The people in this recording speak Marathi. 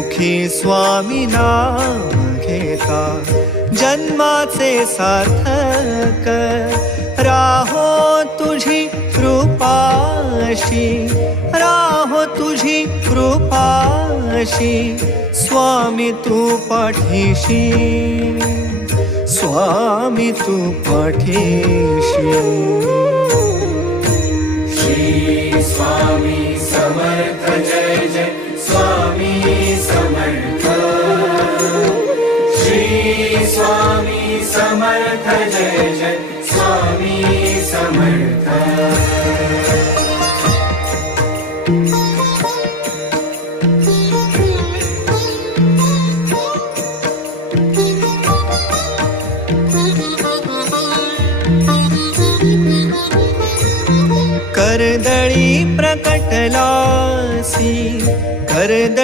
मुखी स्वामी नाम घेता जन्माचे सार्थक राहो तुझी कृपाशी, राहो तुझी कृपाशी स्वामी तू पाठीशी, स्वामी तू पाठीशी. श्री स्वामी समर्थ जय जय स्वामी समर्थ. श्री स्वामी समर्थ जय जय स्वामी समर्थ. कर्दळी प्रकटलासी कर्दळी